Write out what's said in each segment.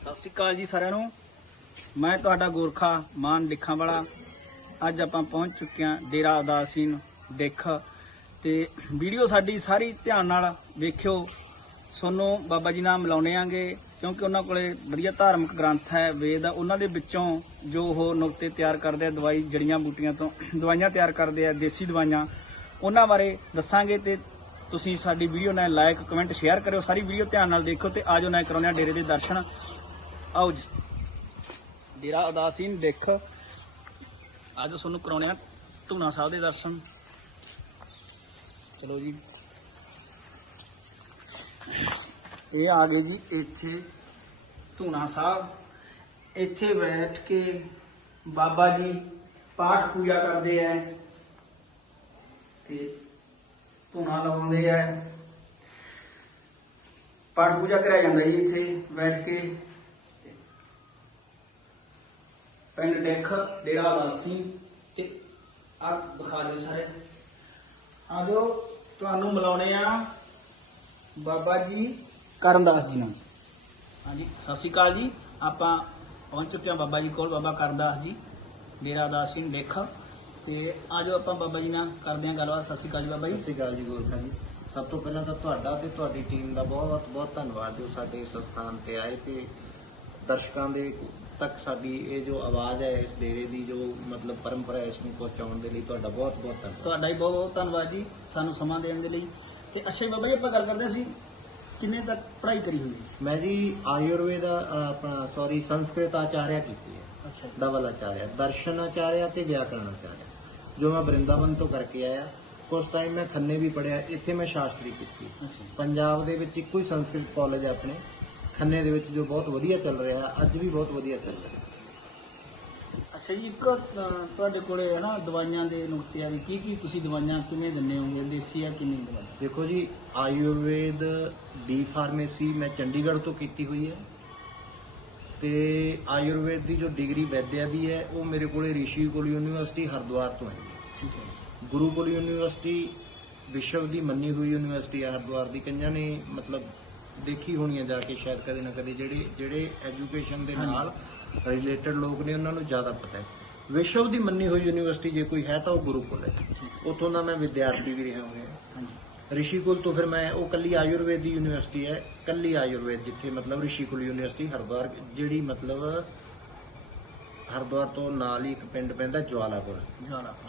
ਸਤਿ ਸ਼੍ਰੀ ਅਕਾਲ ਜੀ ਸਾਰਿਆਂ ਨੂੰ। ਮੈਂ ਤੁਹਾਡਾ ਗੋਰਖਾ ਮਾਨ ਲਿਖਾਂ ਵਾਲਾ ਅੱਜ ਆਪਾਂ ਪਹੁੰਚ ਚੁੱਕੇ ਹਾਂ ਡੇਰਾ ਉਦਾਸੀਨ ਦੇਖ ਤੇ ਵੀਡੀਓ ਸਾਡੀ ਸਾਰੀ ਧਿਆਨ ਨਾਲ ਵੇਖਿਓ। ਸੋਨੂੰ ਬਾਬਾ ਜੀ ਨਾਲ ਮਿਲਾਉਣੇ ਆਂਗੇ, ਕਿਉਂਕਿ ਉਹਨਾਂ ਕੋਲੇ ਵਧੀਆ ਧਾਰਮਿਕ ਗ੍ਰੰਥ ਹੈ, ਵੇਦ ਆ ਉਹਨਾਂ ਦੇ ਵਿੱਚੋਂ ਜੋ ਉਹ ਨੁਕਤੇ ਤਿਆਰ ਕਰਦੇ ਆ, ਦਵਾਈ ਜੜੀਆਂ ਬੂਟੀਆਂ ਤੋਂ, ਦਵਾਈਆਂ ਤਿਆਰ ਕਰਦੇ ਆ, ਦੇਸੀ ਦਵਾਈਆਂ, ਉਹਨਾਂ ਬਾਰੇ ਦੱਸਾਂਗੇ। ਤੇ ਤੁਸੀਂ ਸਾਡੀ ਵੀਡੀਓ ਨਾਲ ਲਾਈਕ ਕਮੈਂਟ, ਸ਼ੇਅਰ ਕਰਿਓ। ਸਾਰੀ ਵੀਡੀਓ ਧਿਆਨ ਨਾਲ ਦੇਖੋ ਤੇ ਆਜੋ ਨਾ ਕਰਾਉਂਦੇ ਆ ਡੇਰੇ ਦੇ ਦਰਸ਼ਨ। ਆਓ ਜੀ। ਡੇਰਾ ਉਦਾਸੀਨ ਦੇਖ। ਅੱਜ ਤੁਹਾਨੂੰ ਕਰਾਉਣੇ ਆ ਧੂਣਾ ਸਾਹਿਬ ਦੇ ਦਰਸ਼ਨ। ਚਲੋ ਜੀ। ਇਹ ਆ ਗਏ ਜੀ ਇੱਥੇ ਧੂਣਾ ਸਾਹਿਬ। ਇੱਥੇ ਬੈਠ ਕੇ ਬਾਬਾ ਜੀ ਪਾਠ ਪੂਜਾ ਕਰਦੇ ਐ ਤੇ ਧੂਣਾ ਲਵਾਉਂਦੇ ਐ। ਪਾਠ ਪੂਜਾ ਕਰਿਆ ਜਾਂਦਾ ਜੀ ਇੱਥੇ ਬੈਠ ਕੇ। ਪਿੰਡ ਡੇਖ, ਡੇਰਾ ਵਾਸੀ ਤੇ ਆ ਦਿਖਾ ਦਿਓ ਸਾਰੇ। ਆ ਜੋ ਤੁਹਾਨੂੰ ਮਿਲਾਉਣੇ ਆ ਬਾਬਾ ਜੀ ਕਰਮਦਾਸ ਜੀ ਨੂੰ। ਹਾਂਜੀ ਸਤਿ ਸ਼੍ਰੀ ਅਕਾਲ ਜੀ। ਆਪਾਂ ਪਹੁੰਚ ਚੁੱਕੇ ਹਾਂ ਬਾਬਾ ਜੀ ਕੋਲ, ਬਾਬਾ ਕਰਮਦਾਸ ਜੀ, ਡੇਰਾ ਦਾਸੀ ਡੇਖ। ਤੇ ਆਜੋ ਆਪਾਂ ਬਾਬਾ ਜੀ ਨਾਲ ਕਰਦੇ ਹਾਂ ਗੱਲਬਾਤ। ਸਤਿ ਸ਼੍ਰੀ ਅਕਾਲ ਜੀ ਬਾਬਾ ਜੀ। ਸਤਿ ਸ਼੍ਰੀ ਅਕਾਲ ਜੀ ਗੋਰਖਾ ਜੀ। ਸਭ ਤੋਂ ਪਹਿਲਾਂ ਤਾਂ ਤੁਹਾਡਾ ਤੇ ਤੁਹਾਡੀ ਟੀਮ ਦਾ ਬਹੁਤ ਬਹੁਤ ਧੰਨਵਾਦ ਜੋ ਸਾਡੇ ਇਸ ਸਥਾਨ ਤੇ ਆਏ ਤੇ ਦਰਸ਼ਕਾਂ ਦੇ ਤੱਕ ਸਾਡੀ ਇਹ ਜੋ ਆਵਾਜ਼ ਹੈ ਇਸ ਡੇਰੇ ਦੀ ਜੋ ਮਤਲਬ ਪਰੰਪਰਾ ਹੈ ਇਸ ਨੂੰ ਪਹੁੰਚਾਉਣ ਦੇ ਲਈ ਤੁਹਾਡਾ ਬਹੁਤ ਬਹੁਤ ਧੰਨਵਾਦ। ਤੁਹਾਡਾ ਹੀ ਬਹੁਤ ਬਹੁਤ ਧੰਨਵਾਦ ਜੀ ਸਾਨੂੰ ਸਮਾਂ ਦੇਣ ਦੇ ਲਈ। ਤੇ ਅੱਛਾ ਬਾਬਾ ਜੀ ਆਪਾਂ ਗੱਲ ਕਰਦੇ ਸੀ ਕਿੰਨੇ ਤੱਕ ਪੜ੍ਹਾਈ ਕਰੀ ਹੋਈ ਹੈ ਮੈਂ ਜੀ ਆਯੁਰਵੇਦ ਆਪਣਾ ਸੌਰੀ ਸੰਸਕ੍ਰਿਤ ਆਚਾਰਿਆ ਕੀਤੀ ਹੈ। ਅੱਛਾ ਡਬਲ ਆਚਾਰਿਆ ਦਰਸ਼ਨ ਆਚਾਰਿਆ ਤੇ ਵਿਆਕਰਣ ਆਚਾਰਿਆ। ਜੋ ਮੈਂ ਬ੍ਰਿੰਦਾਵਨ ਤੋਂ ਕਰਕੇ ਆਇਆ ਉਸ ਟਾਈਮ ਮੈਂ ਖੰਨੇ ਵੀ ਪੜਿਆ ਇੱਥੇ ਮੈਂ ਸ਼ਾਸਤਰੀ ਕੀਤੀ। ਪੰਜਾਬ ਦੇ ਵਿੱਚ ਇੱਕੋ ਹੀ ਸੰਸਕ੍ਰਿਤ ਕਾਲਜ ਆਪਣੇ। ਖੰਨੇ ਦੇ ਵਿੱਚ ਜੋ ਬਹੁਤ ਵਧੀਆ ਚੱਲ ਰਿਹਾ ਹੈ ਅੱਜ ਵੀ ਬਹੁਤ ਵਧੀਆ ਚੱਲ ਰਿਹਾ। ਹੈ ਅੱਛਾ ਜੀ ਇੱਕ ਅ, ਤੁਹਾਡੇ ਕੋਲੇ ਹੈ ਨਾ ਦਵਾਈਆਂ ਦੇ ਨੁਕਤੇ ਆ ਵੀ ਕੀ ਕੀ ਤੁਸੀਂ ਦਵਾਈਆਂ ਕਿਵੇਂ ਦਿੰਦੇ ਹੋਗੇ ਦੇਸੀ ਆ ਕਿੰਨੀ ਦਵਾਈ ਦੇਖੋ ਜੀ ਆਯੁਰਵੇਦ ਡੀ ਫਾਰਮੇਸੀ ਮੈਂ ਚੰਡੀਗੜ੍ਹ ਤੋਂ ਕੀਤੀ ਹੋਈ ਹੈ ਤੇ ਆਯੁਰਵੇਦ ਦੀ ਜੋ ਡਿਗਰੀ ਵੈਦਿਆ ਦੀ ਹੈ ਉਹ ਮੇਰੇ ਕੋਲੇ ਰਿਸ਼ੀ ਕੋਲ ਯੂਨੀਵਰਸਿਟੀ ਹਰਿਦੁਆਰ ਤੋਂ ਹੈ। ਠੀਕ ਹੈ ਗੁਰੂ ਕੋਲ ਯੂਨੀਵਰਸਿਟੀ ਵਿਸ਼ਵ ਦੀ ਮੰਨੀ ਹੋਈ ਯੂਨੀਵਰਸਿਟੀ ਹੈ ਹਰਿਦੁਆਰ ਦੀ ਕਈਆਂ ਨੇ ਮਤਲਬ ਦੇਖੀ ਹੋਣੀ ਹੈ ਜਾ ਕੇ ਸ਼ਾਇਦ ਕਦੇ ਨਾ ਕਦੇ ਜਿਹੜੇ ਜਿਹੜੇ ਐਜੂਕੇਸ਼ਨ ਦੇ। ਨਾਲ ਰਿਲੇਟਡ ਲੋਕ ਨੇ ਉਹਨਾਂ ਨੂੰ ਜ਼ਿਆਦਾ ਪਤਾ ਹੈ। ਵਿਸ਼ਵ ਦੀ ਮੰਨੀ ਹੋਈ ਯੂਨੀਵਰਸਿਟੀ ਜੇ ਕੋਈ ਹੈ ਤਾਂ ਉਹ ਗੁਰੂ ਕੋਲ ਹੈ। ਉੱਥੋਂ ਦਾ ਮੈਂ ਵਿਦਿਆਰਥੀ ਵੀ ਰਿਹਾ ਹੋਇਆ। ਹਾਂਜੀ। ਰਿਸ਼ੀਕੁਲ ਤੋਂ ਫਿਰ ਮੈਂ ਉਹ ਕੱਲੀ ਆਯੁਰਵੇਦ ਦੀ ਯੂਨੀਵਰਸਿਟੀ ਹੈ। ਕੱਲੀ ਆਯੁਰਵੇਦ ਜਿੱਥੇ ਮਤਲਬ ਰਿਸ਼ੀਕੁਲ ਯੂਨੀਵਰਸਿਟੀ ਹਰਿਦੁਆਰ ਜਿਹੜੀ ਮਤਲਬ ਹਰਿਦੁਆਰ ਤੋਂ ਨਾਲ ਹੀ ਇੱਕ ਪਿੰਡ ਪੈਂਦਾ ਜਵਾਲਾਪੁਰ।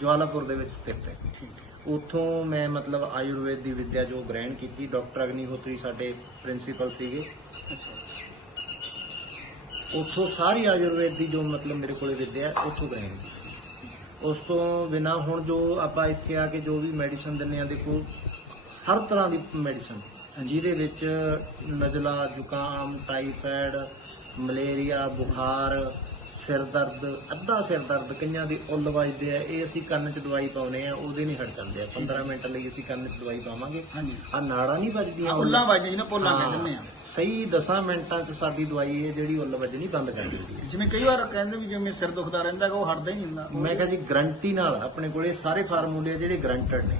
ਜਵਾਲਾਪੁਰ ਦੇ ਵਿੱਚ ਸਥਿਤ ਹੈ। ਠੀਕ ਹੈ। ਉੱਥੋਂ ਮੈਂ ਮਤਲਬ ਆਯੁਰਵੇਦ ਦੀ ਵਿੱਦਿਆ ਜੋ ਗ੍ਰਹਿਣ ਕੀਤੀ ਡਾਕਟਰ ਅਗਨੀਹੋਤਰੀ ਸਾਡੇ ਪ੍ਰਿੰਸੀਪਲ ਸੀਗੇ। ਅੱਛਾ ਉੱਥੋਂ ਸਾਰੀ ਆਯੁਰਵੇਦ ਦੀ ਜੋ ਮਤਲਬ ਮੇਰੇ ਕੋਲੇ ਵਿੱਦਿਆ ਉੱਥੋਂ ਗ੍ਰਹਿਣ ਕੀਤੀ। ਉਸ ਤੋਂ ਬਿਨਾ ਹੁਣ ਜੋ ਆਪਾਂ ਇੱਥੇ ਆ ਕੇ ਜੋ ਵੀ ਮੈਡੀਸਨ ਦਿੰਨੇ ਆ ਦੇਖੋ ਹਰ ਤਰ੍ਹਾਂ ਦੀ ਮੈਡੀਸਨ ਜਿਹਦੇ ਵਿੱਚ ਨਜ਼ਲਾ ਜ਼ੁਕਾਮ ਟਾਈਫਾਇਡ ਮਲੇਰੀਆ ਬੁਖਾਰ ਸਿਰ ਦਰਦ ਅੱਧਾ ਸਿਰ ਦਰਦ ਕਈਆਂ ਦੀ ਉੱਲ ਵੱਜਦੇ ਆ ਇਹ ਅਸੀਂ ਕੰਨ 'ਚ ਦਵਾਈ ਪਾਉਨੇ ਆ ਉਹਦੇ ਨਹੀਂ ਹਟ ਜਾਂਦੇ ਆ। 15 ਮਿੰਟ ਲਈ ਅਸੀਂ ਕੰਨ 'ਚ ਦਵਾਈ ਪਾਵਾਂਗੇ। ਹਾਂਜੀ। ਆ ਨਾੜਾਂ ਨਹੀਂ ਵੱਜਦੀਆਂ ਆ ਉੱਲਾ ਵੱਜਦੇ ਜਿਹਨੂੰ ਪੋਲਾ ਕਹਿ ਦਿੰਦੇ ਆ। ਸਹੀ 10 ਮਿੰਟਾਂ 'ਚ ਸਾਡੀ ਦਵਾਈ ਹੈ ਜਿਹੜੀ ਉੱਲ ਵੱਜਣੀ ਬੰਦ ਕਰ ਦਿੰਦੀ ਹੈ। ਜਿਵੇਂ ਕਈ ਵਾਰ ਕਹਿੰਦੇ ਵੀ ਜਿਵੇਂ ਸਿਰ ਦੁਖਦਾ ਰਹਿੰਦਾ ਉਹ ਹਟਦਾ ਹੀ ਨਹੀਂ ਹੁੰਦਾ। ਮੈਂ ਕਿਹਾ ਜੀ ਗਰੰਟੀ ਨਾਲ ਆਪਣੇ ਕੋਲੇ ਸਾਰੇ ਫਾਰਮੂਲੇ ਜਿਹੜੇ ਗਰੰਟਡ ਨੇ।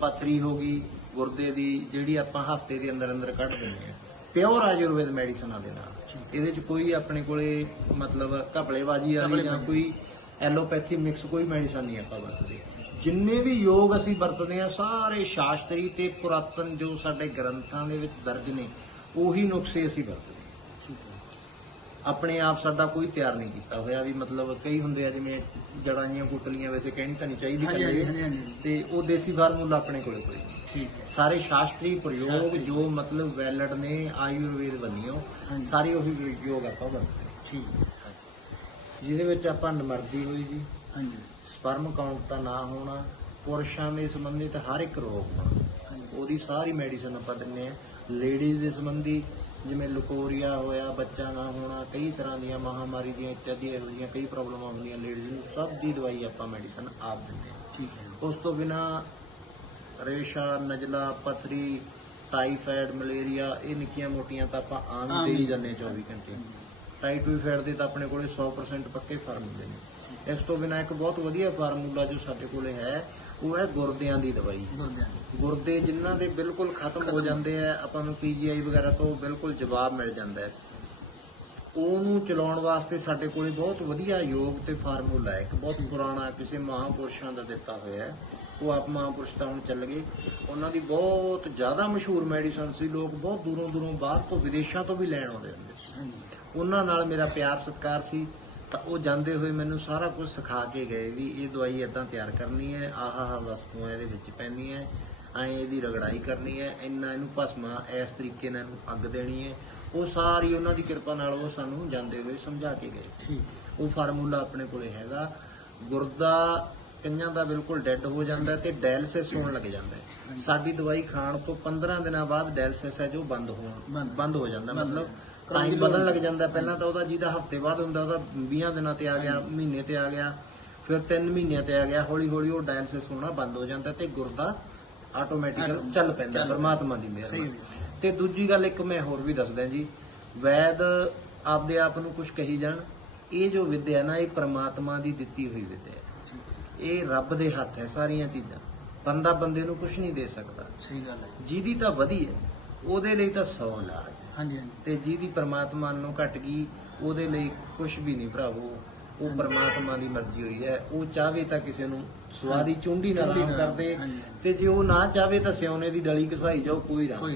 ਪਥਰੀ ਹੋ ਗਈ ਗੁਰਦੇ ਦੀ ਜਿਹੜੀ ਆਪਾਂ ਹਫ਼ਤੇ ਦੇ ਅੰਦਰ ਅੰਦਰ ਕੱਢ ਦਿੰਦੇ ਆ। ਪਿਓਰ ਆਯੁਰਵੇਦ ਮੈਡੀਸਨਾਂ ਦੇ ਨਾਲ। ਇਹਦੇ 'ਚ ਕੋਈ ਆਪਣੇ ਕੋਲੇ ਮਤਲਬ ਘਪਲੇਬਾਜ਼ੀ ਵਾਲੀ ਜਾਂ ਕੋਈ ਐਲੋਪੈਥੀ ਮਿਕਸ ਕੋਈ ਮੈਡੀਸਨ ਨਹੀਂ ਆਪਾਂ ਵਰਤਦੇ। ਜਿੰਨੇ ਵੀ ਯੋਗ ਅਸੀਂ ਵਰਤਦੇ ਆ ਸਾਰੇ ਸ਼ਾਸਤਰੀ ਤੇ ਪੁਰਾਤਨ ਜੋ ਸਾਡੇ ਗ੍ਰੰਥਾਂ ਦੇ ਵਿੱਚ ਦਰਜ ਨੇ ਉਹੀ ਨੁਕਸੇ ਅਸੀਂ ਵਰਤਦੇ ਆਪਣੇ ਆਪ ਸਾਡਾ ਕੋਈ ਤਿਆਰ ਨਹੀਂ ਕੀਤਾ ਹੋਇਆ ਵੀ ਮਤਲਬ ਕਈ ਹੁੰਦੇ ਆ ਜਿਵੇਂ ਜੜਾਂ ਜੀਆਂ ਕੁੱਟਲੀਆਂ ਵੈਸੇ ਕਹਿਣੀ ਤਾਂ ਨਹੀਂ ਚਾਹੀਦੀ ਤੇ ਉਹ ਦੇਸੀ ਫਾਰਮੂਲਾ ਆਪਣੇ ਕੋਲੇ ਕੋਈ ਸਾਰੇ ਸ਼ਾਸਤਰੀ ਪ੍ਰਯੋਗ। ਜੋ ਮਤਲਬ ਵੈਲਡ ਨੇ ਆਯੁਰਵੇਦ ਬੰਨਿਓ। ਸਾਰੇ ਉਹੀ ਯੋਗ ਆਪਾਂ ਵਰਤਦੇ। ਠੀਕ ਜਿਹਦੇ ਵਿੱਚ ਆਪਾਂ ਨਮਰਦੀ ਹੋਈ ਜੀ ਹਾਂਜੀ ਸਪਰਮ ਕਾਊਂਟ ਦਾ ਨਾ ਹੋਣਾ ਪੁਰਸ਼ਾਂ ਦੇ ਸੰਬੰਧਿਤ ਹਰ ਇੱਕ ਰੋਗ ਹੋਣਾ ਉਹਦੀ ਸਾਰੀ ਮੈਡੀਸਨ ਆਪਾਂ ਦਿੰਨੇ ਆ ਲੇਡੀਜ਼ ਦੇ ਸੰਬੰਧੀ ਜਿਵੇਂ ਲੁਕੋਰੀਆ ਹੋਇਆ ਬੱਚਾ ਨਾ ਹੋਣਾ ਕਈ ਤਰ੍ਹਾਂ ਦੀਆਂ ਮਹਾਮਾਰੀ ਦੀਆਂ ਇਤਿਆਦੀ ਇਹੋ ਜਿਹੀਆਂ ਕਈ ਪ੍ਰੋਬਲਮਾਂ ਹੁੰਦੀਆਂ ਲੇਡੀਜ਼ ਨੂੰ ਸਭ ਦੀ ਦਵਾਈ ਆਪਾਂ ਮੈਡੀਸਨ ਆਪ ਦਿੰਦੇ ਠੀਕ ਹੈ ਉਸ ਤੋਂ ਬਿਨਾ ਰੇਸ਼ਾ ਨਜਲਾ ਪਥਰੀ ਟਾਈਫਾਇਡ ਮਲੇਰੀਆ ਇਹ ਨਿੱਕੀਆਂ ਮੋਟੀਆਂ ਤਾਂ ਆਪਾਂ ਆਮ ਹੀ ਦੇਈ। ਜਾਂਦੇ ਹਾਂ 24 ਘੰਟੇ। ਟਾਈਫਾਇਡ ਦੇ ਤਾਂ ਆਪਣੇ ਕੋਲੇ 100% ਪੱਕੇ ਫਾਰਮੂਲੇ ਨੇ। ਇਸ ਤੋਂ ਬਿਨਾ ਇੱਕ ਬਹੁਤ ਵਧੀਆ ਫਾਰਮੂਲਾ ਜੋ ਸਾਡੇ ਕੋਲੇ ਹੈ ਉਹ ਹੈ ਗੁਰਦਿਆਂ ਦੀ ਦਵਾਈ। ਗੁਰਦੇ ਜਿਨ੍ਹਾਂ ਦੇ ਬਿਲਕੁਲ ਖਤਮ ਹੋ ਜਾਂਦੇ ਆ ਆਪਾਂ ਨੂੰ ਪੀਜੀਆਈ ਵਗੈਰਾ ਤੋਂ ਬਿਲਕੁਲ ਜਵਾਬ ਮਿਲ ਜਾਂਦਾ ਹੈ। ਉਹਨੂੰ ਚਲਾਉਣ ਵਾਸਤੇ ਸਾਡੇ ਕੋਲੇ ਬਹੁਤ ਵਧੀਆ ਯੋਗ ਤੇ ਫਾਰਮੂਲਾ ਹੈ। ਇੱਕ ਬਹੁਤ ਪੁਰਾਣਾ ਕਿਸੇ ਮਹਾਪੁਰਸ਼ਾਂ ਦਾ ਦਿੱਤਾ ਹੋਇਆ ਹੈ। ਉਹ ਆਪ ਮਹਾਪੁਰਸ਼ ਤਾਂ ਹੁਣ ਚੱਲ ਗਏ। ਉਹਨਾਂ ਦੀ ਬਹੁਤ ਜ਼ਿਆਦਾ ਮਸ਼ਹੂਰ ਮੈਡੀਸਨ ਸੀ। ਲੋਕ ਬਹੁਤ ਦੂਰੋਂ ਦੂਰੋਂ ਬਾਹਰ ਤੋਂ ਵਿਦੇਸ਼ਾਂ ਤੋਂ ਵੀ ਲੈਣ ਆਉਂਦੇ ਹੁੰਦੇ ਸੀ। ਉਹਨਾਂ ਨਾਲ ਮੇਰਾ ਪਿਆਰ ਸਤਿਕਾਰ ਸੀ। ਤਾਂ ਉਹ ਜਾਂਦੇ ਹੋਏ ਮੈਨੂੰ ਸਾਰਾ ਕੁਝ ਸਿਖਾ ਕੇ ਗਏ ਵੀ ਇਹ ਦਵਾਈ ਇਦਾਂ ਤਿਆਰ ਕਰਨੀ ਹੈ ਆਹ ਆਹ ਵਸਤੂਆਂ ਇਹਦੇ ਵਿੱਚ ਪੈਣੀਆਂ ਐ ਇਹਦੀ ਰਗੜਾਈ ਕਰਨੀ ਹੈ ਇੰਨਾ ਇਹਨੂੰ ਭਸਮਾ ਇਸ ਤਰੀਕੇ ਨਾਲ ਇਹਨੂੰ ਅੱਗ ਦੇਣੀ ਹੈ। ਉਹ ਸਾਰੀ ਉਹਨਾਂ ਦੀ ਕਿਰਪਾ ਨਾਲ ਉਹ ਸਾਨੂੰ ਜਾਂਦੇ ਹੋਏ ਸਮਝਾ ਕੇ ਗਏ। ਠੀਕ। ਉਹ ਫਾਰਮੂਲਾ ਆਪਣੇ ਕੋਲੇ ਹੈਗਾ। ਗੁਰਦਾ ਕਈਆਂ ਦਾ ਬਿਲਕੁਲ ਡੈੱਡ ਹੋ ਜਾਂਦਾ ਹੈ ਤੇ ਡਾਇਲਿਸਿਸ ਹੋਣ ਲੱਗ ਜਾਂਦਾ ਹੈ ਸਾਡੀ ਦਵਾਈ ਖਾਣ ਤੋਂ 15 ਦਿਨਾਂ ਬਾਅਦ ਡਾਇਲਿਸਿਸ ਹੈ ਜੋ ਬੰਦ ਹੋਣ ਬੰਦ। ਹੋ ਜਾਂਦਾ। ਮਤਲਬ ਟਾਈਮ ਬਦਲਣ ਲੱਗ। ਜਾਂਦਾ ਪਹਿਲਾਂ ਤਾਂ ਉਹਦਾ ਜਿਹਦਾ ਹਫ਼ਤੇ ਬਾਅਦ ਹੁੰਦਾ ਉਹਦਾ 20 ਦਿਨਾਂ ਤੇ ਆ ਗਿਆ ਮਹੀਨੇ ਤੇ ਆ ਗਿਆ ਫਿਰ 3 ਮਹੀਨਿਆਂ ਤੇ ਆ ਗਿਆ ਹੌਲੀ ਹੌਲੀ ਉਹ ਡਾਇਲਿਸਿਸ ਹੋਣਾ ਬੰਦ ਹੋ ਜਾਂਦਾ ਤੇ ਗੁਰਦਾ ਆਟੋਮੈਟਿਕਲ ਆਟੋ- ਚੱਲ ਪੈਂਦਾ ਪਰਮਾਤਮਾ ਦੀ ਮਿਹਰ ਨਾਲ ਹੈ। ਤੇ ਦੂਜੀ ਗੱਲ ਇੱਕ ਮੈਂ ਹੋਰ ਵੀ ਦੱਸਦਾ ਜੀ ਵੈਦ ਆਪਦੇ ਆਪ ਨੂੰ ਕੁਝ ਕਹੀ ਜਾਣ ਇਹ ਜੋ ਵਿਦਿਆ ਨਾ ਇਹ ਪਰਮਾਤਮਾ ਦੀ ਦਿੱਤੀ ਹੋਈ ਵਿਦਿਆ ਹੈ ਇਹ ਰੱਬ ਦੇ ਹੱਥ ਹੈ ਸਾਰੀਆਂ ਚੀਜ਼ਾਂ। ਬੰਦਾ ਬੰਦੇ ਨੂੰ ਕੁਝ ਨਹੀਂ ਦੇ ਸਕਦਾ। ਸਹੀ ਗੱਲ ਹੈ ਜਿਹਦੀ ਤਾਂ ਵਧੀ ਹੈ ਉਹਦੇ ਲਈ ਤਾਂ 100 ਇਲਾਜ ਹੈ। ਹਾਂਜੀ ਹਾਂਜੀ। ਤੇ ਜਿਹਦੀ ਪਰਮਾਤਮਾ ਨੂੰ ਘਟ ਗਈ ਉਹਦੇ ਲਈ ਕੁਝ ਵੀ ਨਹੀਂ ਭਰਾਵੋ। ਉਹ ਪਰਮਾਤਮਾ ਦੀ ਮਰਜ਼ੀ ਹੋਈ ਹੈ। ਉਹ ਚਾਹਵੇ ਤਾਂ ਕਿਸੇ ਨੂੰ ਸਵਾਦੀ ਚੁੰਡੀ ਨਾਲ ਚੁੰਡੀ ਆਰਾਮ ਕਰਦੇ। ਤੇ ਜੇ ਉਹ ਨਾ ਚਾਹਵੇ ਤਾਂ ਸਿਉਨੇ ਦੀ ਡਲੀ ਘਸਾਈ ਜਾਓ ਕੋਈ ਨਾ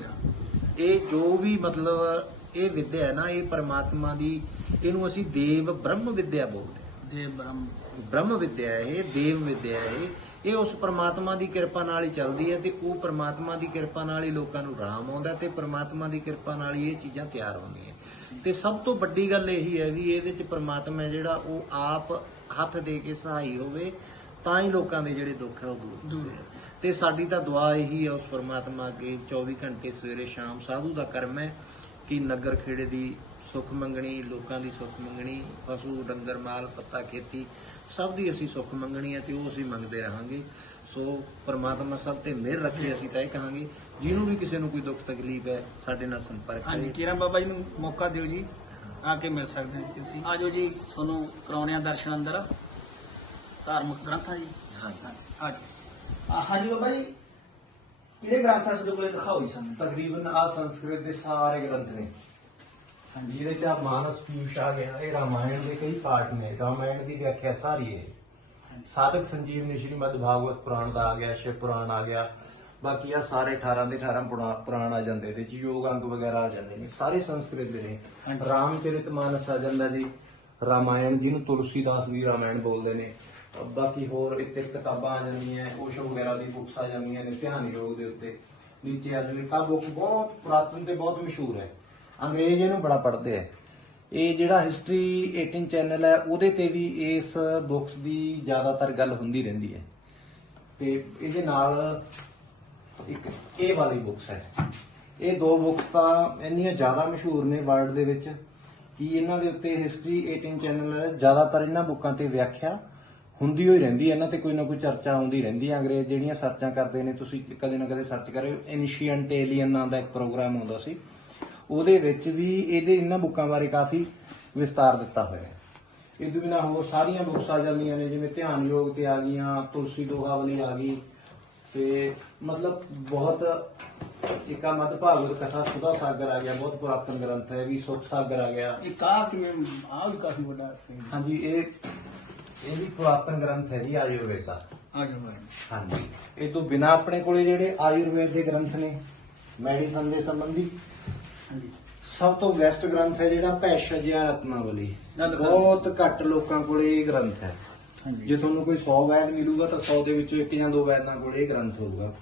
ਇਹ ਜੋ ਵੀ ਮਤਲਬ ਇਹ ਵਿਦਿਆ ਹੈ ਨਾ ਇਹ ਪਰਮਾਤਮਾ ਦੀ ਇਹਨੂੰ ਅਸੀਂ ਦੇਵ ਬ੍ਰਹਮ ਵਿਦਿਆ ਬੋਲਦੇ ਹਾਂ। ਦੇ ਬ੍ਰਹਮ ਬ੍ਰਹਮ ਵਿਦਿਆ ਹੈ ਦੇਵ ਵਿਦਿਆ ਹੈ ਇਹ ਉਸ ਪ੍ਰਮਾਤਮਾ ਦੀ ਕਿਰਪਾ ਨਾਲ ਹੀ ਚੱਲਦੀ ਹੈ ਤੇ ਉਹ ਪ੍ਰਮਾਤਮਾ ਦੀ ਕਿਰਪਾ ਨਾਲ ਹੀ ਲੋਕਾਂ ਨੂੰ ਰਾਮ ਆਉਂਦਾ ਤੇ ਪ੍ਰਮਾਤਮਾ ਦੀ ਕਿਰਪਾ ਨਾਲ ਹੀ ਇਹ ਚੀਜ਼ਾਂ ਤਿਆਰ ਹੁੰਦੀਆਂ ਤੇ ਸਭ ਤੋਂ ਵੱਡੀ ਗੱਲ ਇਹੀ ਹੈ ਵੀ ਇਹਦੇ ਚ ਪ੍ਰਮਾਤਮਾ ਜਿਹੜਾ ਉਹ ਆਪ ਹੱਥ ਦੇ ਕੇ ਸਹਾਈ ਹੋਵੇ ਤਾਂ ਹੀ ਲੋਕਾਂ ਦੇ ਜਿਹੜੇ ਦੁੱਖ ਹੈ ਉਹ ਦੂਰ ਹੁੰਦੇ। ਤੇ ਸਾਡੀ ਤਾਂ ਦੁਆ ਇਹੀ ਹੈ ਉਸ ਪ੍ਰਮਾਤਮਾ ਅੱਗੇ 24 ਘੰਟੇ ਸਵੇਰੇ ਸ਼ਾਮ ਸਾਧੂ ਦਾ ਕਰਮ ਹੈ ਕਿ ਨਗਰ ਖੇੜੇ ਦੀ ਸੁੱਖ ਮੰਗਣੀ ਲੋਕਾਂ ਦੀ ਸੁੱਖ ਮੰਗਣੀ ਪਸ਼ੂ ਡੰਗਰ ਮਾਲ ਪੱਤਾ ਖੇਤੀ ਸਭ ਦੀ ਅਸੀਂ ਸੁੱਖ ਮੰਗਣੀ ਹੈ ਤੇ ਉਹ ਅਸੀਂ ਮੰਗਦੇ ਰਹਾਂਗੇ। ਸੋ ਪ੍ਰਮਾਤਮਾ ਸਭ ਤੇ ਮਿਹਰ ਰੱਖੇ ਅਸੀਂ ਤਾਂ ਇਹ ਕਹਾਂਗੇ ਜਿਹਨੂੰ ਵੀ ਕਿਸੇ ਨੂੰ ਕੋਈ ਦੁੱਖ ਤਕਲੀਫ ਹੈ ਸਾਡੇ ਨਾਲ ਸੰਪਰਕ ਹਾਂਜੀ ਕਰੇ। ਕਿਰਨ ਬਾਬਾ ਜੀ ਨੂੰ ਮੌਕਾ ਦਿਓ ਜੀ ਆ ਕੇ ਮਿਲ ਸਕਦੇ ਹੋ ਤੁਸੀਂ। ਆਜੋ ਜੀ ਤੁਹਾਨੂੰ ਕਰਾਉਣੇ ਆ ਦਰਸ਼ਨ ਅੰਦਰ। ਧਾਰਮਿਕ ਗ੍ਰੰਥਾਂ ਜੀ। ਹਾਂਜੀ। ਆਜੋ ਆ ਹਾਂਜੀ ਬਾਬਾ ਜੀ ਕਿਹੜੇ ਗ੍ਰੰਥ ਤੁਹਾਡੇ ਕੋਲੇ ਦਿਖਾਓ ਜੀ ਸਾਨੂੰ? ਤਕਰੀਬਨ ਆ ਸੰਸਕ੍ਰਿਤ ਦੇ ਸਾਰੇ ਗ੍ਰੰਥ ਨੇ। ਹਾਂਜੀ ਜਿਹਦੇ ਚ ਆ ਮਾਨਸ ਪੀਊਸ਼ ਆ ਗਿਆ ਇਹ ਰਾਮਾਇਣ ਦੇ ਕਈ ਪਾਠ ਨੇ ਰਾਮਾਇਣ ਦੀ ਵਿਆਖਿਆ ਸਾਰੀ ਹੈ ਸਾਧਕ ਸੰਜੀਵਨੀ ਸ਼੍ਰੀਮਦ ਭਾਗਵਤ ਪੁਰਾਣ ਦਾ ਆ ਗਿਆ ਸ਼ਿਵ ਪੁਰਾਣ ਆ ਗਿਆ ਬਾਕੀ ਆ ਸਾਰੇ 18 ਦੇ 18 ਪੁਰਾ- ਪੁਰਾਣ ਆ ਜਾਂਦੇ ਤੇ ਯੋਗ ਅੰਗ ਵਗੈਰਾ ਆ ਜਾਂਦੇ ਨੇ ਸਾਰੇ ਸੰਸਕ੍ਰਿਤ ਦੇ ਨੇ। ਹਾਂਜੀ। ਰਾਮਚਰਿਤ ਮਾਨਸ ਆ ਜਾਂਦਾ ਜੀ ਰਾਮਾਇਣ ਜਿਹਨੂੰ ਤੁਲਸੀਦਾਸ ਦੀ ਰਾਮਾਇਣ ਬੋਲਦੇ ਨੇ। ਬਾਕੀ ਹੋਰ ਇੱਥੇ ਕਿਤਾਬਾਂ ਆ ਜਾਂਦੀਆਂ ਓਸ਼ੋ ਵਗੈਰਾ ਦੀ ਬੁੱਕਸ ਆ ਜਾਂਦੀਆਂ ਨੇ ਧਿਆਨ ਯੋਗ ਦੇ ਉੱਤੇ। ਨੀਚੇ ਆ ਜਾਂਦੀ ਕਾ ਬੁੱਕ ਬਹੁਤ ਪੁਰਾਤਨ ਤੇ ਬਹੁਤ ਮਸ਼ਹੂਰ ਹੈ। ਅੰਗਰੇਜ਼ ਇਹਨੂੰ ਬੜਾ ਪੜ੍ਹਦੇ ਆ। ਇਹ ਜਿਹੜਾ ਹਿਸਟਰੀ 18 ਚੈਨਲ ਹੈ, ਉਹਦੇ ਤੇ ਵੀ ਇਸ ਬੁੱਕਸ ਦੀ ਜ਼ਿਆਦਾਤਰ ਗੱਲ ਹੁੰਦੀ ਰਹਿੰਦੀ ਹੈ। ਤੇ ਇਹਦੇ ਨਾਲ ਇੱਕ ਇਹ ਵਾਲੀ ਬੁੱਕਸ ਹੈ। ਇਹ ਦੋ ਬੁੱਕਸ ਤਾਂ ਇੰਨੀਆਂ ਜ਼ਿਆਦਾ ਮਸ਼ਹੂਰ ਨੇ ਵਰਲਡ ਦੇ ਵਿੱਚ ਕਿ ਇਹਨਾਂ ਦੇ ਉੱਤੇ ਹਿਸਟਰੀ 18 ਚੈਨਲ ਜ਼ਿਆਦਾਤਰ ਇਹਨਾਂ ਬੁੱਕਾਂ ਤੇ ਵਿਆਖਿਆ ਹੁੰਦੀ ਹੋਈ ਰਹਿੰਦੀ ਹੈ। ਇਹਨਾਂ ਤੇ ਕੋਈ ਨਾ ਕੋਈ ਚਰਚਾ ਆਉਂਦੀ ਰਹਿੰਦੀ ਹੈ। ਅੰਗਰੇਜ਼ ਜਿਹੜੀਆਂ ਸਰਚਾਂ ਕਰਦੇ ਨੇ, ਤੁਸੀਂ ਕਦੇ ਨਾ ਕਦੇ ਸਰਚ ਕਰਿਓ ਐਨਸ਼ੀਐਂਟ ਏਲੀਅਨ ਨਾਂ ਦਾ ਇੱਕ ਪ੍ਰੋਗਰਾਮ ਆਉਂਦਾ ਸੀ। ਉਹਦੇ ਵਿੱਚ ਵੀ ਇਹਦੇ ਇਹਨਾਂ ਬੁੱਕਾਂ ਬਾਰੇ ਕਾਫੀ ਵਿਸਤਾਰ ਦਿੱਤਾ ਹੋਇਆ ਹੈ। ਇਹ ਤੋਂ ਬਿਨਾਂ ਹੋਰ ਸਾਰੀਆਂ ਬੁੱਕਸ ਆ ਜਾਂਦੀਆਂ ਨੇ ਜਿਵੇਂ ਧਿਆਨ ਯੋਗ ਤੇ ਆ ਗਈਆਂ ਤੁਲਸੀ ਦੋਹਾਵਲੀ ਆ ਗਈ। ਤੇ ਮਤਲਬ ਬਹੁਤ ਇੱਕ ਮਦ ਭਾਗਵਤ ਕਥਾ ਸੁਦਾ ਸਾਗਰ ਆ ਗਿਆ ਬਹੁਤ ਪੁਰਾਤਨ ਗ੍ਰੰਥ ਹੈ ਵੀ ਸੁਖ ਸਾਗਰ ਆ ਗਿਆ। ਇਹ ਕਾ ਕਿਵੇਂ ਆ ਵੀ ਕਾਫੀ ਵੱਡਾ ਹੈ। ਹਾਂਜੀ ਇਹ ਇਹ ਵੀ ਪੁਰਾਤਨ ਗ੍ਰੰਥ ਹੈ ਜੀ ਆਯੁਰਵੇਦ ਦਾ। ਹਾਂਜੀ। ਇਹ ਤੋਂ ਬਿਨਾਂ ਆਪਣੇ ਕੋਲੇ ਜਿਹੜੇ ਆਯੁਰਵੇਦ ਦੇ ਗ੍ਰੰਥ ਨੇ ਮੈਡੀਸਨ ਦੇ ਸੰਬੰਧੀ ਹਾਂਜੀ। ਸਭ ਤੋਂ ਬੈਸਟ ਗ੍ਰੰਥ ਹੈ ਜਿਹੜਾ ਭੈਸ਼ਜਿਆ ਰਤਨਾਵਲੀ। ਬਹੁਤ ਘੱਟ ਲੋਕਾਂ ਕੋਲੇ ਇਹ ਗ੍ਰੰਥ ਹੈ। ਜੇ ਤੁਹਾਨੂੰ ਕੋਈ 100 ਵੈਦ ਮਿਲੂਗਾ ਤਾਂ 100 ਦੇ ਵਿੱਚੋਂ ਇੱਕ ਜਾਂ ਦੋ ਵੈਦਾਂ ਕੋਲੇ ਇਹ ਗ੍ਰੰਥ ਹੋਊਗਾ।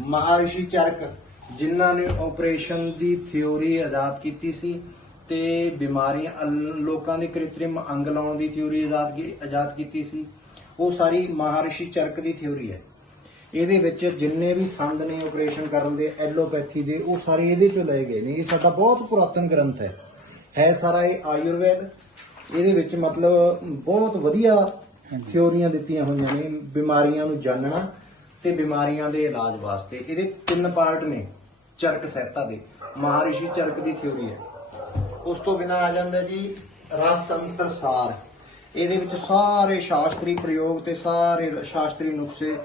ਮਹਾਰਿਸ਼ੀ ਚਰਕ ਜਿਨ੍ਹਾਂ ਨੇ ਆਪਰੇਸ਼ਨ ਦੀ ਥਿਉਰੀ ਆਜ਼ਾਦ ਕੀਤੀ ਸੀ ਤੇ ਬਿਮਾਰੀਆਂ ਲੋਕਾਂ ਦੇ ਕ੍ਰਿਤਰਿਮ ਅੰਗ ਲਾਉਣ ਦੀ ਥਿਉਰੀ ਆਜ਼ਾਦ ਆਜ਼ਾਦ ਕੀਤੀ ਸੀ ਉਹ ਸਾਰੀ ਮਹਾਰਿਸ਼ੀ ਚਰਕ ਦੀ ਥਿਉਰੀ ਹੈ। ਇਹਦੇ ਵਿੱਚ ਜਿੰਨੇ ਵੀ ਸੰਦ ਨੇ ਆਪਰੇਸ਼ਨ ਕਰਨ ਦੇ ਐਲੋਪੈਥੀ ਦੇ ਉਹ ਸਾਰੇ ਇਹਦੇ ਚੋਂ ਲਏ ਗਏ ਨੇ। ਇਹ ਸਾਡਾ ਬਹੁਤ ਪੁਰਾਤਨ ਗ੍ਰੰਥ ਹੈ। ਹੈ ਸਾਰਾ ਇਹ ਆਯੁਰਵੇਦ। ਇਹਦੇ ਵਿੱਚ ਮਤਲਬ ਬਹੁਤ ਵਧੀਆ ਥਿਉਰੀਆਂ ਦਿੱਤੀਆਂ ਹੋਈਆਂ ਨੇ ਬਿਮਾਰੀਆਂ ਨੂੰ ਜਾਣਨਾ ਤੇ ਬਿਮਾਰੀਆਂ ਦੇ ਇਲਾਜ ਵਾਸਤੇ। ਇਹਦੇ ਤਿੰਨ ਪਾਰਟ ਨੇ ਚਰਕ ਸਹਿਤਾ ਦੇ। ਮਹਾਰਿਸ਼ੀ ਚਰਕ ਦੀ ਥਿਉਰੀ ਹੈ। ਉਸ ਤੋਂ ਬਿਨਾਂ ਆ ਜਾਂਦਾ ਜੀ ਰਸ ਤੰਤਰ ਸਾਰ। ਇਹਦੇ ਵਿੱਚ ਸਾਰੇ ਸ਼ਾਸਤਰੀ ਪ੍ਰਯੋਗ ਤੇ ਸਾਰੇ ਸ਼ਾਸਤਰੀ ਨੁਕਸੇ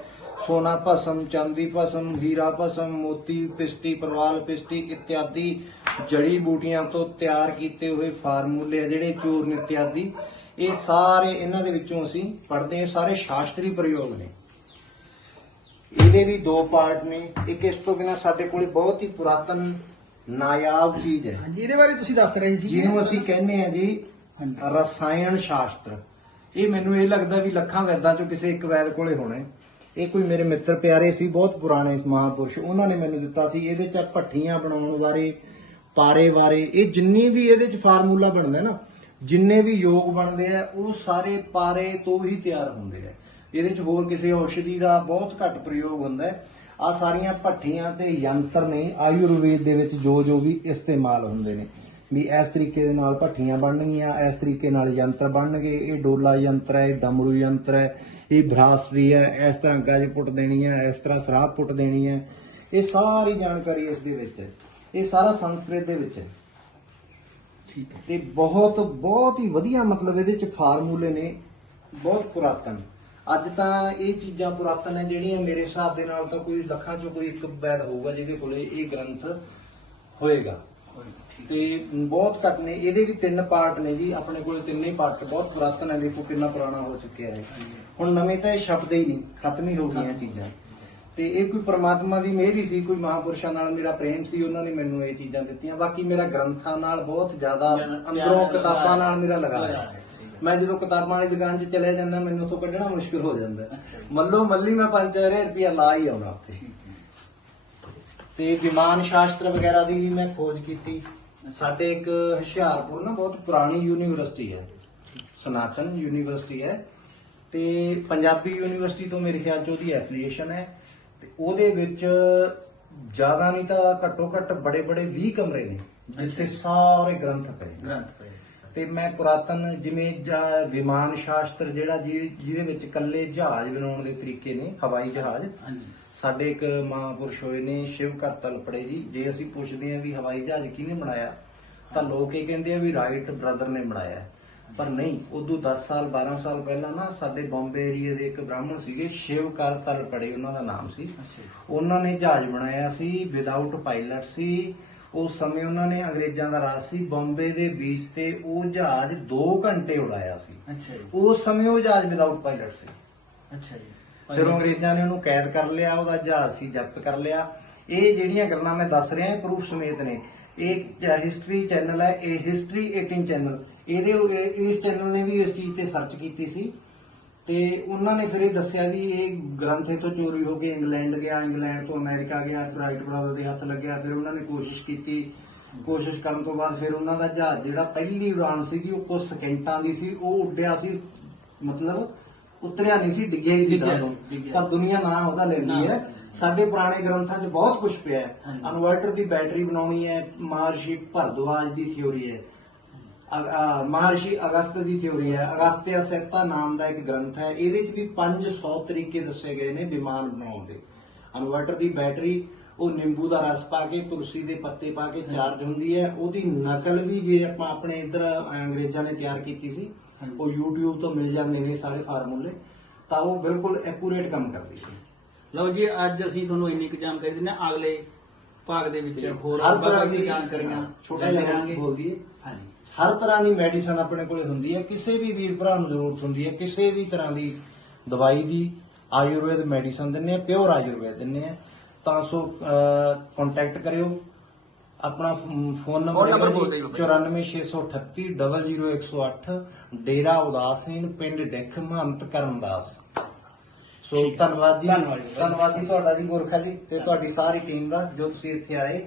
ਸੋਨਾ ਭਸਮ ਚਾਂਦੀ ਭਸਮ ਹੀਰਾ ਭਸਮ ਮੋਤੀ ਪਿਸਟੀ ਪਰਵਾਲ ਪਿਸਟੀ ਇਤਿਆਦਿ ਜੜੀ ਬੂਟੀਆਂ ਤੋਂ ਤਿਆਰ ਕੀਤੇ ਹੋਏ ਫਾਰਮੂਲੇ ਆ ਜਿਹੜੇ ਚੂਰਨ ਇਤਿਆਦੀ ਇਹ ਸਾਰੇ ਇਹਨਾਂ ਦੇ ਵਿੱਚੋਂ ਅਸੀਂ ਪੜ੍ਹਦੇ ਹਾਂ ਸਾਰੇ ਸ਼ਾਸਤਰੀ ਪ੍ਰਯੋਗ ਨੇ। ਇਹਦੇ ਵੀ ਦੋ ਪਾਰਟ ਨੇ। ਇੱਕ ਇਸ ਤੋਂ ਬਿਨਾ ਸਾਡੇ ਕੋਲੇ ਬਹੁਤ ਹੀ ਪੁਰਾਤਨ ਨਾਯਾਬ ਚੀਜ਼ ਹੈ। ਹਾਂਜੀ ਇਹਦੇ ਬਾਰੇ ਤੁਸੀਂ ਦੱਸ ਰਹੇ ਸੀ। ਜਿਹਨੂੰ ਅਸੀਂ ਕਹਿੰਦੇ ਆ ਜੀ। ਰਸਾਇਣ ਸ਼ਾਸਤਰ। ਇਹ ਮੈਨੂੰ ਇਹ ਲੱਗਦਾ ਵੀ ਲੱਖਾਂ ਵੈਦਾਂ ਚੋਂ ਕਿਸੇ ਇੱਕ ਵੈਦ ਕੋਲੇ ਹੋਣਾ। ਇਹ ਕੋਈ ਮੇਰੇ ਮਿੱਤਰ ਪਿਆਰੇ ਸੀ, ਬਹੁਤ ਪੁਰਾਣੇ ਮਹਾਪੁਰਸ਼। ਉਹਨਾਂ ਨੇ ਮੈਨੂੰ ਦਿੱਤਾ ਸੀ, ਇਹਦੇ ਚ ਭੱਠੀਆਂ ਬਣਾਉਣ ਬਾਰੇ, ਪਾਰੇ ਬਾਰੇ। ਇਹ ਜਿੰਨੀ ਵੀ ਇਹਦੇ ਚ ਫਾਰਮੂਲਾ ਬਣਦਾ ਨਾ, ਜਿੰਨੇ ਵੀ ਯੋਗ ਬਣਦੇ ਆ, ਉਹ ਸਾਰੇ ਪਾਰੇ ਤੋਂ ਹੀ ਤਿਆਰ ਹੁੰਦੇ ਆ। ਇਹਦੇ ਚ ਹੋਰ ਕਿਸੇ ਔਸ਼ਧੀ ਦਾ ਬਹੁਤ ਘੱਟ ਪ੍ਰਯੋਗ ਹੁੰਦਾ ਹੈ। ਆ ਸਾਰੀਆਂ ਭੱਠੀਆਂ ਤੇ ਯੰਤਰ ਨੇ, ਆਯੁਰਵੇਦ ਦੇ ਵਿੱਚ ਜੋ ਜੋ ਵੀ ਇਸਤੇਮਾਲ ਹੁੰਦੇ ਨੇ। ਵੀ ਇਸ ਤਰੀਕੇ ਦੇ ਨਾਲ ਭੱਠੀਆਂ ਬਣਨਗੀਆਂ, ਇਸ ਤਰੀਕੇ ਨਾਲ ਯੰਤਰ ਬਣਨਗੇ। ਇਹ ਡੋਲਾ ਯੰਤਰ ਹੈ, ਇਹ ਡਮਰੂ ਯੰਤਰ ਹੈ ਇਹ ਭ੍ਰਾਸਰੀ ਹੈ ਇਸ ਤਰ੍ਹਾਂ ਗਜ ਪੁੱਟ ਦੇਣੀ ਹੈ ਇਸ ਤਰ੍ਹਾਂ ਸਰਾਬ ਪੁੱਟ ਦੇਣੀ ਹੈ। ਇਹ ਸਾਰੀ ਜਾਣਕਾਰੀ ਇਸ ਦੇ ਵਿੱਚ ਹੈ। ਇਹ ਸਾਰਾ ਸੰਸਕ੍ਰਿਤ ਦੇ ਵਿੱਚ ਹੈ। ਠੀਕ ਹੈ। ਤੇ ਬਹੁਤ ਬਹੁਤ ਹੀ ਵਧੀਆ ਮਤਲਬ ਇਹਦੇ ਚ ਫਾਰਮੂਲੇ ਨੇ ਬਹੁਤ ਪੁਰਾਤਨ। ਅੱਜ ਤਾਂ ਇਹ ਚੀਜ਼ਾਂ ਪੁਰਾਤਨ ਹੈ ਜਿਹੜੀਆਂ ਮੇਰੇ ਹਿਸਾਬ ਦੇ ਨਾਲ ਤਾਂ ਕੋਈ ਲੱਖਾਂ ਚੋਂ ਕੋਈ ਇੱਕ ਵੈਦ ਹੋਊਗਾ ਜਿਹਦੇ ਕੋਲੇ ਇਹ ਗ੍ਰੰਥ ਹੋਏਗਾ। ਤੇ ਬਹੁਤ ਘੱਟ ਨੇ ਇਹਦੇ ਵੀ ਤਿੰਨ ਪਾਰਟ ਨੇ ਜੀ। ਆਪਣੇ ਕੋਲ ਤਿੰਨੇ ਪਾਰਟ ਬਹੁਤ ਪੁਰਾਤਨ ਹੈ ਦੇਖੋ ਕਿੰਨਾ ਪੁਰਾਣਾ ਹੋ ਚੁੱਕਿਆ ਹੈ। ਹੁਣ ਨਵੇਂ ਤਾਂ ਇਹ ਸ਼ਬਦ ਹੀ ਨਹੀਂ ਖਤਮ ਹੀ ਹੋ ਗਈਆਂ ਚੀਜ਼ਾਂ। ਤੇ ਇਹ ਕੋਈ ਪ੍ਰਮਾਤਮਾ ਦੀ ਮਿਹਰ ਹੀ ਸੀ ਕੋਈ ਮਹਾਪੁਰਸ਼ਾਂ ਨਾਲ ਮੇਰਾ ਪ੍ਰੇਮ ਸੀ ਉਹਨਾਂ ਨੇ ਮੈਨੂੰ ਇਹ ਚੀਜ਼ਾਂ ਦਿੱਤੀਆਂ। ਬਾਕੀ ਮੇਰਾ ਗ੍ਰੰਥਾਂ ਨਾਲ ਬਹੁਤ ਜ਼ਿਆਦਾ ਅੰਦਰੋਂ ਕਿਤਾਬਾਂ ਨਾਲ ਮੇਰਾ ਲਗਾਅ ਹੈ ਮੈਂ ਜਦੋਂ ਕਿਤਾਬਾਂ ਵਾਲੀ ਦੁਕਾਨ 'ਚ ਚਲਿਆ ਜਾਂਦਾ ਮੈਨੂੰ ਤੋਂ ਕੱਢਣਾ ਮੁਸ਼ਕਿਲ ਹੋ ਜਾਂਦਾ। ਮੱਲੋ ਮੱਲੀ ਮੈਂ 5000 ਰੁਪਇਆ ਲਾ ਹੀ ਆਉਣਾ ਉੱਥੇ। ਤੇ ਵਿਮਾਨ ਸ਼ਾਸਤਰ ਵਗੈਰਾ ਦੀ ਵੀ ਮੈਂ ਖੋਜ ਕੀਤੀ। ਸਾਡੇ ਇੱਕ ਹੁਸ਼ਿਆਰਪੁਰ ਨਾ ਬਹੁਤ ਪੁਰਾਣੀ ਯੂਨੀਵਰਸਿਟੀ ਹੈ। ਸਨਾਤਨ ਯੂਨੀਵਰਸਿਟੀ ਹੈ। ਤੇ ਪੰਜਾਬੀ ਯੂਨੀਵਰਸਿਟੀ ਤੋਂ ਮੇਰੇ ਖਿਆਲ ਚ ਉਹਦੀ ਐਫੀਲੀਏਸ਼ਨ ਹੈ ਤੇ ਉਹਦੇ ਵਿੱਚ ਜ਼ਿਆਦਾ ਨਹੀਂ ਤਾਂ ਘੱਟੋ ਘੱਟ ਬੜੇ ਬੜੇ 20 ਕਮਰੇ ਨੇ ਜਿੱਥੇ ਸਾਰੇ ਗ੍ਰੰਥ ਪਏ। ਗ੍ਰੰਥ ਪਏ ਤੇ ਮੈਂ ਪੁਰਾਤਨ ਜਿਵੇਂ ਵਿਮਾਨ ਸ਼ਾਸਤਰ ਜਿਹੜਾ ਜਿਹਦੇ ਵਿੱਚ ਕੱਲੇ ਜਹਾਜ਼ ਬਣਾਉਣ ਦੇ ਤਰੀਕੇ ਨੇ ਹਵਾਈ ਜਹਾਜ਼ ਹਾਂਜੀ ਸਾਡੇ ਇੱਕ ਮਹਾਂਪੁਰਸ਼ ਹੋਏ ਨੇ ਸ਼ਿਵ ਘਰ ਤਲਪੜੇ ਜੀ ਜੇ ਅਸੀਂ ਪੁੱਛਦੇ ਹਾਂ ਵੀ ਹਵਾਈ ਜਹਾਜ਼ ਕਿਹਨੇ ਬਣਾਇਆ ਤਾਂ ਲੋਕ ਇਹ ਕਹਿੰਦੇ ਆ ਵੀ ਰਾਈਟ ਬ੍ਰਦਰ ਨੇ ਬਣਾਇਆ। ਪਰ ਨਹੀਂ ਉਦੋਂ 10 ਸਾਲ 12 ਸਾਲ ਪਹਿਲਾਂ ਨਾ ਸਾਡੇ ਬੰਬੇ ਏਰੀਆ ਦੇ ਇੱਕ ਬ੍ਰਾਹਮਣ ਸੀਗੇ ਸ਼ਿਵ ਘਰ ਤਲਪੜੇ ਉਹਨਾਂ ਦਾ ਨਾਮ ਸੀ। ਉਹਨਾਂ ਨੇ ਜਹਾਜ਼ ਬਣਾਇਆ ਸੀ ਵਿਦਆਊਟ ਪਾਇਲਟ ਸੀ। ਉਸ ਸਮੇਂ ਉਹਨਾਂ ਨੇ ਅੰਗਰੇਜ਼ਾਂ ਦਾ ਰਾਜ ਸੀ ਬੰਬੇ ਦੇ ਬੀਚ ਤੇ ਉਹ ਜਹਾਜ਼ 2 ਘੰਟੇ ਉਡਾਇਆ ਸੀ। ਅੱਛਾ ਜੀ। ਉਸ ਸਮੇਂ ਉਹ ਜਹਾਜ਼ ਵਿਦਆਊਟ ਪਾਇਲਟ ਸੀ। ਅੱਛਾ ਜੀ। ਫਿਰ ਅੰਗਰੇਜ਼ਾਂ ਨੇ ਉਹਨੂੰ ਕੈਦ ਕਰ ਲਿਆ ਉਹਦਾ ਜਹਾਜ਼ ਸੀ ਜ਼ਬਤ ਕਰ ਲਿਆ। ਇਹ ਜਿਹੜੀਆਂ ਗੱਲਾਂ ਮੈਂ ਦੱਸ ਰਿਹਾ ਇਹ ਪ੍ਰੂਫ ਸਮੇਤ ਨੇ। ਇਹ ਹਿਸਟਰੀ ਚੈਨਲ ਹੈ ਇਹ ਹਿਸਟਰੀ 18 ਚੈਨਲ ਇਹਦੇ ਇਹ- ਇਸ ਚੈਨਲ ਨੇ ਵੀ ਇਸ ਚੀਜ਼ ਤੇ ਸਰਚ ਕੀਤੀ ਸੀ ਤੇ ਉਹਨਾਂ ਨੇ ਫਿਰ ਇਹ ਦੱਸਿਆ ਵੀ ਇਹ ਗ੍ਰੰਥ ਤੋਂ ਚੋਰੀ ਹੋ ਕੇ ਇੰਗਲੈਂਡ ਗਿਆ ਇੰਗਲੈਂਡ ਤੋਂ ਅਮਰੀਕਾ ਗਿਆ ਫਿਰ ਰਾਈਟ ਬ੍ਰਦਰ ਦੇ ਹੱਥ ਲੱਗਿਆ ਫਿਰ ਉਹਨਾਂ ਨੇ ਕੋਸ਼ਿਸ਼ ਕੀਤੀ। ਕੋਸ਼ਿਸ਼ ਕਰਨ ਤੋਂ ਬਾਅਦ ਫਿਰ ਉਹਨਾਂ ਦਾ ਜਹਾਜ਼ ਜਿਹੜਾ ਪਹਿਲੀ ਉਡਾਨ ਸੀਗੀ ਉਹ ਕੁਝ ਸਕਿੰਟਾਂ ਦੀ ਸੀ ਉਹ ਉੱਡਿਆ ਸੀ ਮਤਲਬ ਉਤਰਿਆ ਨਹੀਂ ਸੀ ਡਿੱਗਿਆ ਹੀ ਸੀ। ਪਰ ਦੁਨੀਆ ਨਾਂ ਉਹਦਾ ਲੈਂਦੀ ਹੈ। ਸਾਡੇ ਪੁਰਾਣੇ ਗ੍ਰੰਥਾਂ 'ਚ ਬਹੁਤ ਕੁਝ ਪਿਆ ਹੈ। ਇਨਵਰਟਰ ਦੀ ਬੈਟਰੀ ਬਣਾਉਣੀ ਹੈ ਮਹਰਸ਼ੀ ਭਰਦਵਾਜ ਦੀ ਥਿਉਰੀ ਹੈ। ਮਹਰਸ਼ੀ ਅਗਸਤ ਦੀ ਥਿਉਰੀ ਹੈ। ਅਗਸਤਿਆ ਸੈਤਾ ਨਾਮ ਦਾ ਇੱਕ ਗ੍ਰੰਥ ਹੈ। ਇਹਦੇ 'ਚ ਵੀ 500 ਤਰੀਕੇ ਦੱਸੇ ਗਏ ਨੇ ਵਿਮਾਨ ਬਣਾਉਣ ਦੇ। ਇਨਵਰਟਰ ਦੀ ਬੈਟਰੀ ਉਹ ਨਿੰਬੂ ਦਾ ਰਸ ਪਾ ਕੇ ਤੁਲਸੀ ਦੇ ਪੱਤੇ ਪਾ ਕੇ ਚਾਰਜ ਹੁੰਦੀ ਹੈ। ਉਹਦੀ ਨਕਲ ਵੀ ਜੇ ਆਪਾਂ ਆਪਣੇ ਇੱਧਰ ਅੰਗਰੇਜ਼ਾਂ ਨੇ ਤਿਆਰ ਕੀਤੀ ਸੀ। ਉਹ YouTube ਤੋਂ ਮਿਲ ਜਾਂਦੇ ਨੇ ਸਾਰੇ ਫਾਰਮੂਲੇ ਤਾਂ ਉਹ ਬਿਲਕੁਲ ਐਕੂਰੇਟ ਕੰਮ ਕਰਦੀ ਸੀ। ਲਓ ਜੀ ਅੱਜ ਅਸੀਂ ਤੁਹਾਨੂੰ ਇੰਨੀ ਕੁ ਜਾਣਕਾਰੀ ਦਿੰਦੇ ਹਾਂ। ਅਗਲੇ ਭਾਗ ਦੇ ਵਿੱਚ ਹੋਰ ਹਰ ਤਰ੍ਹਾਂ ਦੀ ਦੀ ਜਾਣਕਾਰੀਆਂ ਛੋਟਾ ਜਿਹਾ। ਬੋਲ ਦਈਏ। ਹਾਂਜੀ। ਹਰ ਤਰ੍ਹਾਂ ਦੀ ਮੈਡੀਸਨ ਆਪਣੇ ਕੋਲੇ ਹੁੰਦੀ ਹੈ ਕਿਸੇ ਵੀ ਵੀਰ ਭਰਾ ਨੂੰ ਜ਼ਰੂਰਤ ਹੁੰਦੀ ਹੈ ਕਿਸੇ ਵੀ ਤਰ੍ਹਾਂ ਦੀ ਦਵਾਈ ਦੀ ਆਯੁਰਵੇਦ ਮੈਡੀਸਨ ਦਿੰਨੇ ਆ ਪਿਓਰ ਆਯੁਰਵੇਦ ਦਿੰਨੇ ਆ ਤਾਂ ਸੋ ਕੰਟੈਕਟ ਕਰਿਓ। ਆਪਣਾ ਫੋਨ ਨੰਬਰ ਨੰਬਰ ਬੋਲ ਦਿਓ ਬਾਈ। 94638 00108 ਡੇਰਾ ਉਦਾਸੀਨ ਪਿੰਡ ਡਿੱਖ ਮਹੰਤ ਕਰਮਦਾਸ ਸੋ ਧੰਨਵਾਦ ਜੀ। ਧੰਨਵਾਦ ਜੀ। ਤੁਹਾਡਾ ਜੀ ਗੋਰਖਾ ਜੀ ਤੇ ਤੁਹਾਡੀ ਸਾਰੀ ਟੀਮ ਦਾ ਜੋ ਤੁਸੀਂ ਇੱਥੇ ਆਏ।